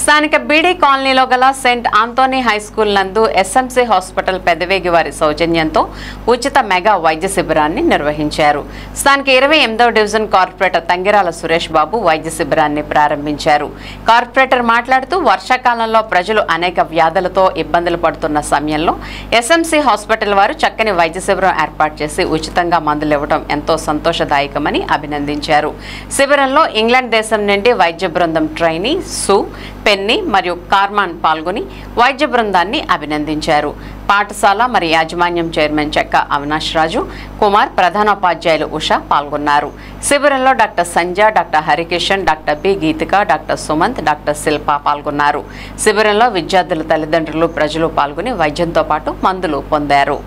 స్థానిక బీడీ కాలనీలో గల సెయింట్ ఆంథోనీ హై స్కూల్ నందు ఎస్ఎంసీ హాస్పిటల్ పెదవేగి వారి సౌజన్యంతో ఉచిత మెగా వైద్య శిబిరాన్ని నిర్వహించారు. స్థానిక 28వ డివిజన్ కార్పొరేటర్ తంగిరాల సురేష్ బాబు వైద్య శిబిరాన్ని ప్రారంభించారు. కార్పొరేటర్ మాట్లాడుతూ వర్షాకాలంలో ప్రజలు అనేక వ్యాధులతో ఇబ్బందులు పడుతున్న సమయంలో ఎస్ఎంసీ హాస్పిటల్ వారు చక్కని వైద్య శిబిరం ఏర్పాటు చేసి ఉచితంగా మందులు ఇవ్వడం ఎంతో సంతోషదాయకమని అభినందించారు. శిబిరంలో ఇంగ్లాండ్ దేశం నుండి వైద్య బృందం ట్రైనీ సు పెన్ని మరియు కార్మాన్ పాల్గొని వైద్య బృందాన్ని అభినందించారు. పాఠశాల మరియు యాజమాన్యం చైర్మన్ చెక్క అవినాష్ రాజు కుమార్, ప్రధానోపాధ్యాయులు ఉషా పాల్గొన్నారు. శిబిరంలో doctor Sanjay, doctor Harikishan, doctor B Geethika, doctor Sumanth, doctor Shilpa పాల్గొన్నారు. శిబిరంలో విద్యార్థుల తల్లిదండ్రులు, ప్రజలు పాల్గొని వైద్యంతో పాటు మందులు పొందారు.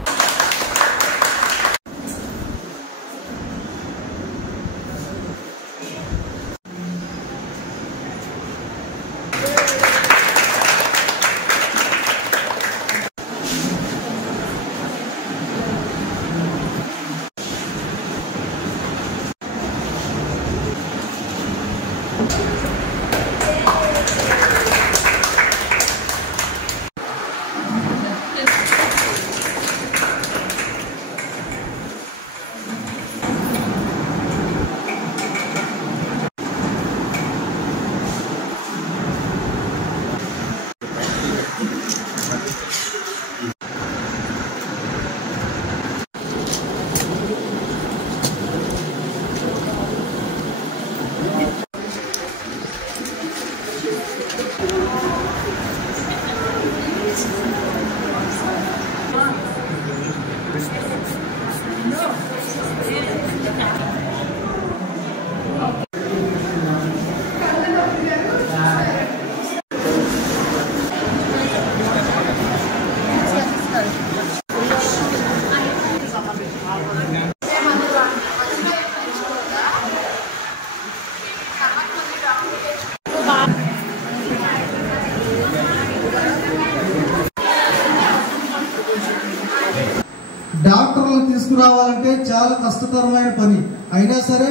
డాక్టర్లను తీసుకురావాలంటే చాలా కష్టతరమైన పని. అయినా సరే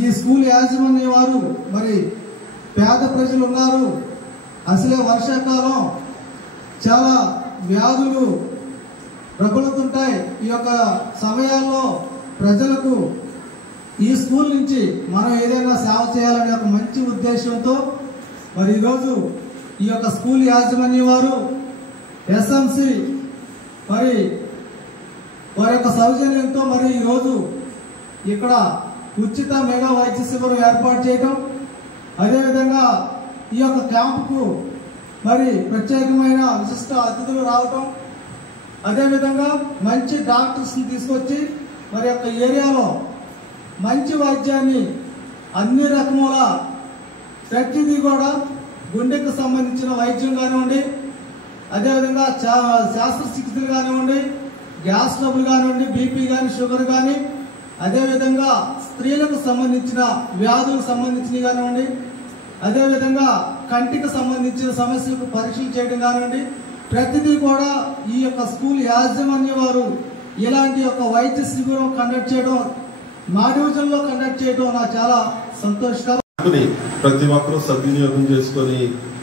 ఈ స్కూల్ యాజమాన్య వారు మరి పేద ప్రజలు ఉన్నారు, అసలే వర్షాకాలం చాలా వ్యాధులు రగులుతుంటాయి. ఈ యొక్క సమయాల్లో ప్రజలకు ఈ స్కూల్ నుంచి మనం ఏదైనా సేవ చేయాలనే ఒక మంచి ఉద్దేశంతో మరి ఈరోజు ఈ యొక్క స్కూల్ యాజమాన్య వారు ఎస్ఎంసి మరి వారి యొక్క సౌజన్యంతో మరి ఈరోజు ఇక్కడ ఉచిత మెగా వైద్య శిబిరం ఏర్పాటు చేయడం, అదేవిధంగా ఈ యొక్క క్యాంపుకు మరి ప్రత్యేకమైన విశిష్ట అతిథులు రావటం, అదేవిధంగా మంచి డాక్టర్స్ని తీసుకొచ్చి మరి యొక్క ఏరియాలో మంచి వైద్యాన్ని అన్ని రకముల ప్రతిదీ కూడా గుండెకు సంబంధించిన వైద్యం కానివ్వండి, అదేవిధంగా శాస్త్రచికిత్సలు కానివ్వండి, గ్యాస్ ట్రబుల్ కానివ్వండి, బీపీ కానీ, షుగర్ కానీ, అదేవిధంగా స్త్రీలకు సంబంధించిన వ్యాధులకు సంబంధించినవి కానివ్వండి, అదేవిధంగా కంటికి సంబంధించిన సమస్యలకు పరీక్షలు చేయడం కానివ్వండి, ప్రతిదీ కూడా ఈ యొక్క స్కూల్ యాజమాన్య వారు ఇలాంటి యొక్క వైద్య శిబిరం కండక్ట్ చేయడం, మా డివిజన్లో కండక్ట్ చేయడం నాకు చాలా సంతోషకరం. ప్రతి ఒక్కరూ సద్వినియోగం చేసుకొని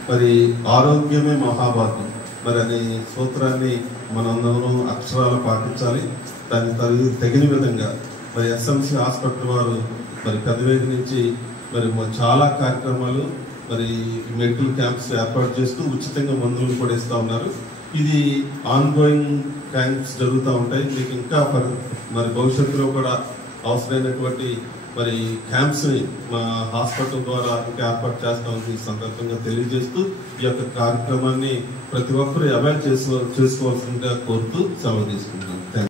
మరి ఆరోగ్యమే మహాభాగ్యం మరి అనే సూత్రాన్ని మనందరం అక్షరాలు పాటించాలి. దానికి తగిన విధంగా మరి ఎస్ఎంసీ హాస్పిటల్ వారు మరి పెదవేగి నుంచి మరి చాలా కార్యక్రమాలు మరి మెడికల్ క్యాంప్స్ ఏర్పాటు చేస్తూ ఉచితంగా మందులు కూడా ఇస్తూ ఉన్నారు. ఇది ఆన్ గోయింగ్ క్యాంప్స్ జరుగుతూ ఉంటాయి. మీకు ఇంకా మరి భవిష్యత్తులో కూడా అవసరమైనటువంటి మరి క్యాంప్స్ని మా హాస్పిటల్ ద్వారా ఇంకా ఏర్పాటు చేస్తామని ఈ సందర్భంగా తెలియజేస్తూ ఈ యొక్క కార్యక్రమాన్ని ప్రతి ఒక్కరూ అవైల్ చేసుకోవాల్సిందిగా కోరుతూ సెలవు తీసుకుంటున్నాను. Thank you.